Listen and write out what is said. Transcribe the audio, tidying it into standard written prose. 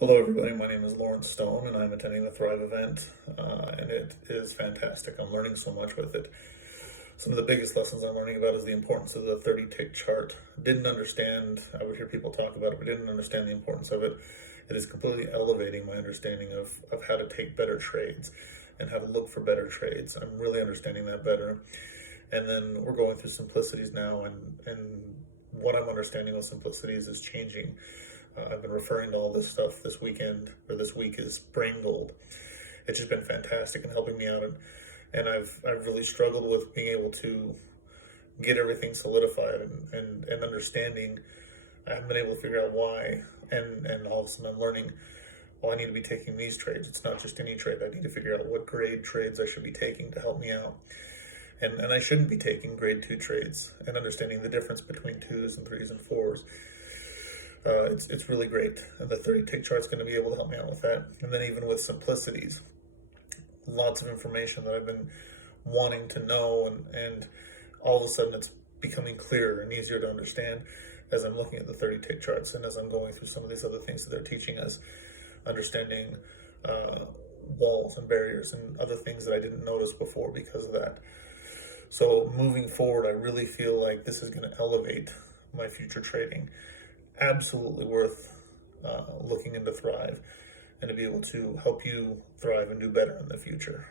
Hello, everybody. My name is Lawrence Stone, and I'm attending the Thrive event, and it is fantastic. I'm learning so much with it. Some of the biggest lessons I'm learning about is the importance of the 30 tick chart. Didn't understand, I would hear people talk about it, but didn't understand the importance of it. It is completely elevating my understanding of how to take better trades and how to look for better trades. I'm really understanding that better. And then we're going through simplicities now, and what I'm understanding with simplicities is changing. I've been referring to all this stuff this weekend or this week as brain gold. It's just been fantastic and helping me out, and I've really struggled with being able to get everything solidified and understanding. I haven't been able to figure out why, and all of a sudden I'm learning. Well, I need to be taking these trades. It's not just any trade. I need to figure out what grade trades I should be taking to help me out. And I shouldn't be taking grade 2 trades, and understanding the difference between 2s and 3s and 4s. It's really great. And the 30 tick chart is going to be able to help me out with that. And then even with simplicities, lots of information that I've been wanting to know, and all of a sudden it's becoming clearer and easier to understand as I'm looking at the 30 tick charts and as I'm going through some of these other things that they're teaching us, understanding walls and barriers and other things that I didn't notice before because of that. So moving forward, I really feel like this is going to elevate my future trading. Absolutely worth looking into Thrive and to be able to help you thrive and do better in the future.